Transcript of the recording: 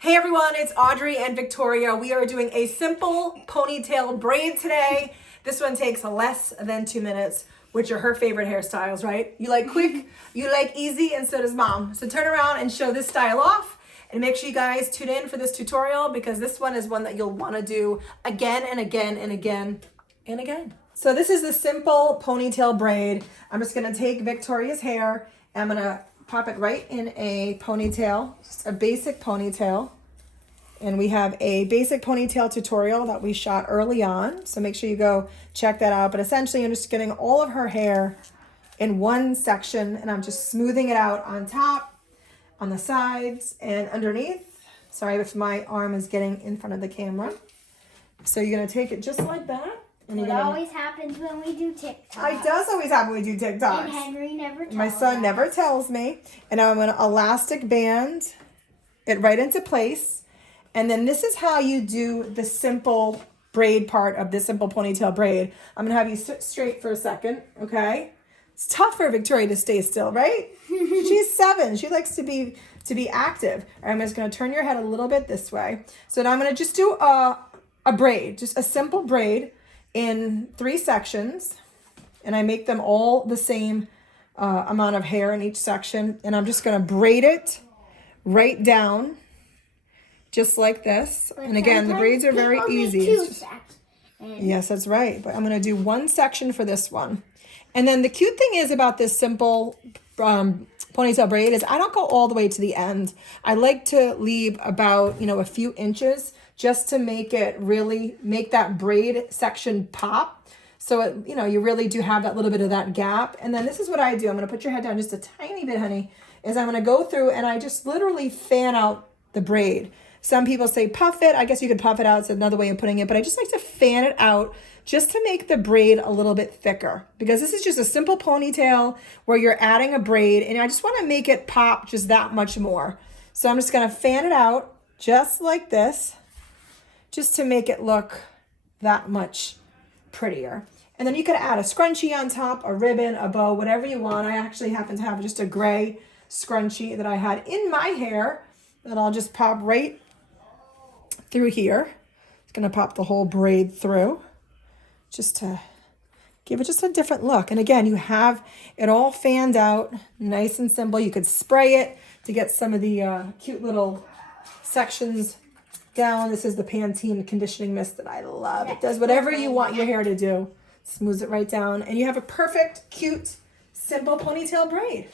Hey everyone, it's Audrey and Victoria. We are doing a simple ponytail braid today. This one takes less than 2 minutes, which are her favorite hairstyles, right? You like quick, you like easy, and so does mom. So turn around and show this style off. And make sure you guys tune in for this tutorial because this one is one that you'll want to do again and again and again and again. So this is the simple ponytail braid. I'm just going to take Victoria's hair and I'm going to pop it right in a ponytail, just a basic ponytail. And we have a basic ponytail tutorial that we shot early on. So make sure you go check that out. But essentially I'm just getting all of her hair in one section and I'm just smoothing it out on top, on the sides, and underneath. Sorry if my arm is getting in front of the camera. So you're gonna take it just like that. And it always happens when we do TikToks. It does always happen when we do TikToks. And Henry never tells My son never tells me. And I'm going to elastic band it right into place. And then this is how you do the simple braid part of the simple ponytail braid. I'm going to have you sit straight for a second, okay? It's tough for Victoria to stay still, right? She's 7. She likes to be active. All right, I'm just going to turn your head a little bit this way. So now I'm going to just do a braid, just a simple braid in 3 sections, and I make them all the same amount of hair in each section, and I'm just going to braid it right down just like this. But and again, the braids are very easy. Yes, that's right. But I'm going to do 1 section for this one. And then the cute thing is about this simple ponytail braid is I don't go all the way to the end. I like to leave about, a few inches just to make it really make that braid section pop. So, it, you really do have that little bit of that gap. And then this is what I do. I'm going to put your head down just a tiny bit, honey, is I'm going to go through and I just literally fan out the braid. Some people say puff it. I guess you could puff it out. It's another way of putting it. But I just like to fan it out just to make the braid a little bit thicker. Because this is just a simple ponytail where you're adding a braid. And I just want to make it pop just that much more. So I'm just going to fan it out just like this, just to make it look that much prettier. And then you could add a scrunchie on top, a ribbon, a bow, whatever you want. I actually happen to have just a gray scrunchie that I had in my hair that I'll just pop right through here. It's gonna pop the whole braid through just to give it just a different look. And again, you have it all fanned out, nice and simple. You could spray it to get some of the cute little sections down. This is the Pantene conditioning mist that I love. It does whatever you want your hair to do. Smooths it right down. And you have a perfect, cute, simple ponytail braid.